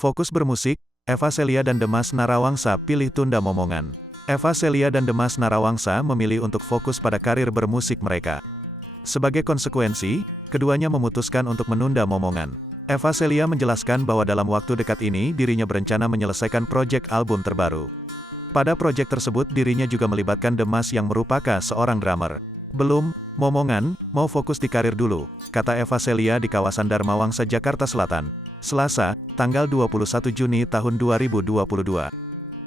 Fokus bermusik, Eva Celia dan Demas Narawangsa pilih tunda momongan. Eva Celia dan Demas Narawangsa memilih untuk fokus pada karir bermusik mereka. Sebagai konsekuensi, keduanya memutuskan untuk menunda momongan. Eva Celia menjelaskan bahwa dalam waktu dekat ini dirinya berencana menyelesaikan proyek album terbaru. Pada proyek tersebut dirinya juga melibatkan Demas yang merupakan seorang drummer. Belum, momongan, mau fokus di karir dulu, kata Eva Celia di kawasan Dharmawangsa, Jakarta Selatan, Selasa, tanggal 21 Juni tahun 2022.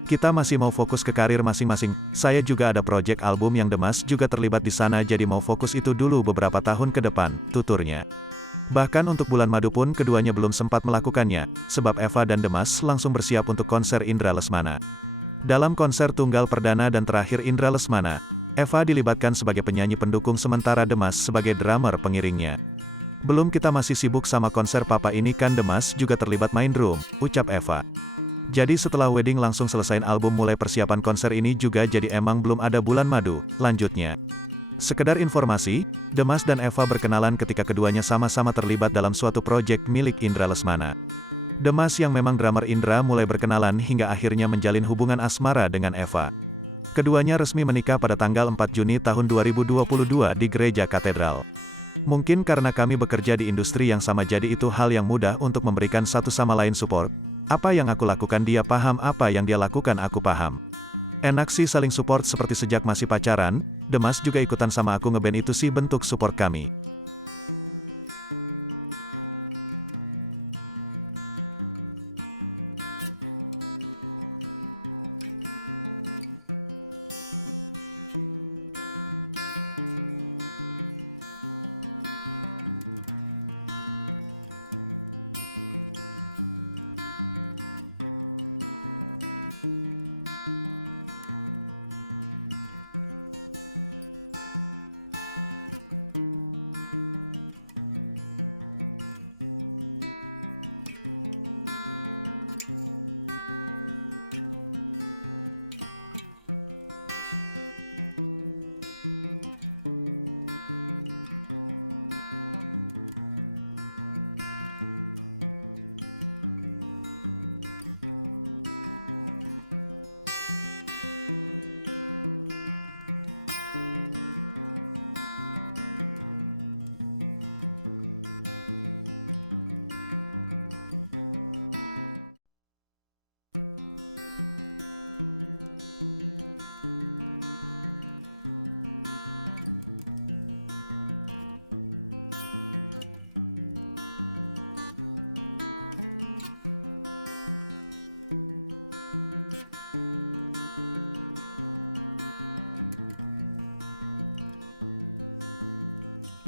Kita masih mau fokus ke karir masing-masing, saya juga ada proyek album yang Demas juga terlibat di sana, jadi mau fokus itu dulu beberapa tahun ke depan, tuturnya. Bahkan untuk bulan madu pun keduanya belum sempat melakukannya, sebab Eva dan Demas langsung bersiap untuk konser Indra Lesmana. Dalam konser tunggal perdana dan terakhir Indra Lesmana, Eva dilibatkan sebagai penyanyi pendukung sementara Demas sebagai drummer pengiringnya. Belum, kita masih sibuk sama konser papa ini kan, Demas juga terlibat main drum, ucap Eva. Jadi setelah wedding langsung selesain album, mulai persiapan konser ini juga, jadi emang belum ada bulan madu, lanjutnya. Sekedar informasi, Demas dan Eva berkenalan ketika keduanya sama-sama terlibat dalam suatu proyek milik Indra Lesmana. Demas yang memang drummer Indra mulai berkenalan hingga akhirnya menjalin hubungan asmara dengan Eva. Keduanya resmi menikah pada tanggal 4 Juni tahun 2022 di Gereja Katedral. Mungkin karena kami bekerja di industri yang sama, jadi itu hal yang mudah untuk memberikan satu sama lain support. Apa yang aku lakukan dia paham, apa yang dia lakukan aku paham. Enak sih saling support, seperti sejak masih pacaran, Demas juga ikutan sama aku ngeband, itu sih bentuk support kami.